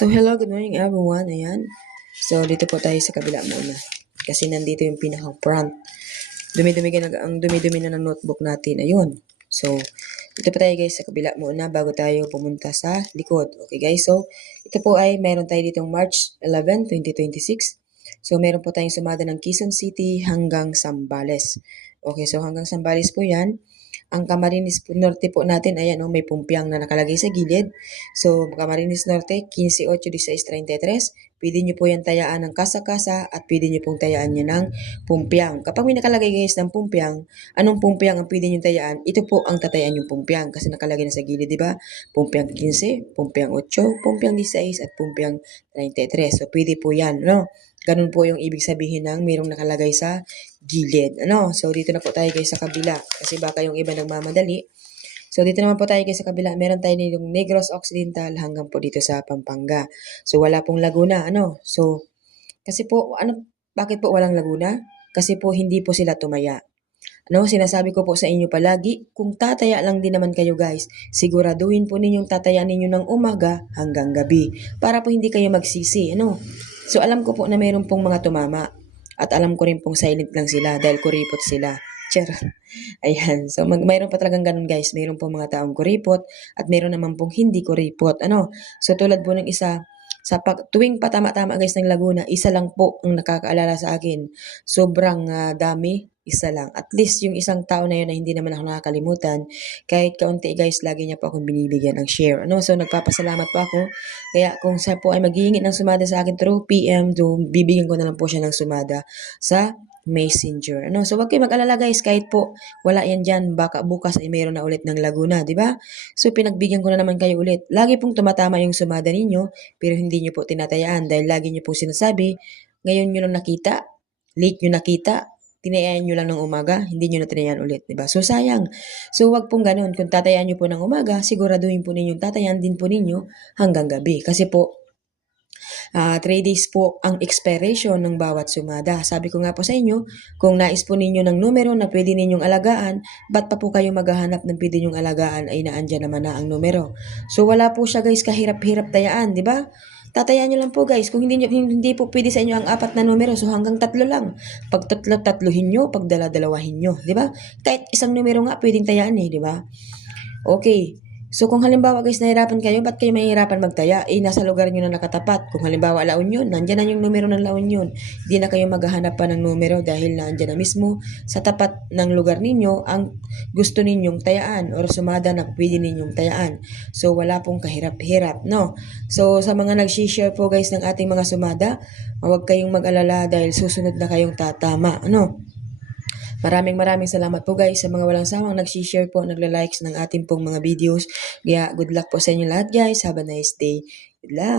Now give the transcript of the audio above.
So, hello, good morning everyone. Ayan. So, dito po tayo sa kabila muna. Kasi nandito yung pinaka-front. Dumi-dumi na ng notebook natin. Ayun. So, dito po tayo guys sa kabila muna bago tayo pumunta sa likod. Okay guys, so ito po ay meron tayo ditong March 11, 2026. So, meron po tayong sumada ng Quezon City hanggang Zambales. Okay, so hanggang Zambales po yan. Ang Camarines Norte po natin, ayan may pumpiang na nakalagay sa gilid. So, Camarines Norte, 15-8-16-33. Pwede nyo po yan tayaan ng kasa-kasa at pwede nyo pong tayaan yan ng pumpiang. Kapag may nakalagay guys ng pumpiang, anong pumpiang ang pwede nyo tayaan? Ito po ang tatayaan yung pumpiang kasi nakalagay na sa gilid, di ba? Pumpiang 15, pumpiang 8, pumpiang 16 at pumpiang 33. So, pwede po yan, no? Ganun po yung ibig sabihin ng mayroong nakalagay sa gilid. So, dito na po tayo guys sa kabila. Kasi baka yung iba nagmamadali. So, dito naman po tayo guys sa kabila. Meron tayo yung Negros Occidental hanggang po dito sa Pampanga. So, wala pong Laguna. So, kasi po, bakit po walang Laguna? Kasi po, hindi po sila tumaya. Sinasabi ko po sa inyo palagi, kung tataya lang din naman kayo guys, siguraduhin po ninyong tataya ninyo ng umaga hanggang gabi. Para po hindi kayo magsisi. So, alam ko po na mayroon pong mga tumama. At alam ko rin pong silent lang sila dahil kuripot sila. Charot. Ayan. So, mayroon pa talagang ganun guys. Mayroon pong mga taong kuripot at mayroon naman pong hindi kuripot. So, tulad po ng isa, tuwing patama-tama guys ng Laguna, isa lang po ang nakakaalala sa akin. Sobrang dami, isa lang. At least yung isang tao na yun na hindi naman ako nakakalimutan. Kahit kaunti guys, lagi niya po akong binibigyan ng share. So, nagpapasalamat po ako. Kaya kung siya po ay maghihingi ng sumada sa akin through PM, bibigyan ko na lang po siya ng sumada sa Messenger. So, wag kayo mag-alala guys, kahit po wala yan dyan, baka bukas ay mayroon na ulit ng Laguna, di ba? So, pinagbigyan ko na naman kayo ulit. Lagi pong tumatama yung sumada ninyo, pero hindi nyo po tinatayaan dahil lagi nyo po sinasabi, ngayon nyo na nakita, late nyo nakita, tinayaan nyo lang ng umaga, hindi nyo na tinayaan ulit, di ba? So, sayang. So, wag pong ganun. Kung tatayaan nyo po ng umaga, siguraduhin po ninyong tatayaan din po ninyo hanggang gabi. Kasi po, 3 days po ang expiration ng bawat sumada. Sabi ko nga po sa inyo, kung nais po ninyo ng numero na pwede ninyong alagaan, ba't pa po kayo maghahanap ng pwede ninyong alagaan ay naandyan naman na ang numero. So, wala po siya guys kahirap-hirap tayaan, di ba? Tatayaan nyo lang po guys. Kung hindi po pwede sa inyo ang 4 na numero, so hanggang 3 lang. Pag 3, tatluhin nyo, pag dala-dalawahin nyo. Di ba? Kahit isang numero nga pwedeng tayaan di ba? Okay. So kung halimbawa guys nahirapan kayo, ba't kayo mahihirapan magtaya? Nasa lugar nyo na nakatapat. Kung halimbawa La Union, nandyan na yung numero ng La Union. Hindi na kayo maghahanap pa ng numero dahil nandyan na mismo sa tapat ng lugar ninyo ang gusto ninyong tayaan or sumada na pwede ninyong tayaan. So wala pong kahirap-hirap, So sa mga nag-share po guys ng ating mga sumada, huwag kayong mag-alala dahil susunod na kayong tatama, Maraming salamat po guys sa mga walang sawang nag-share po, nagla-likes ng ating pong mga videos. Kaya good luck po sa inyo lahat guys. Have a nice day. Good luck.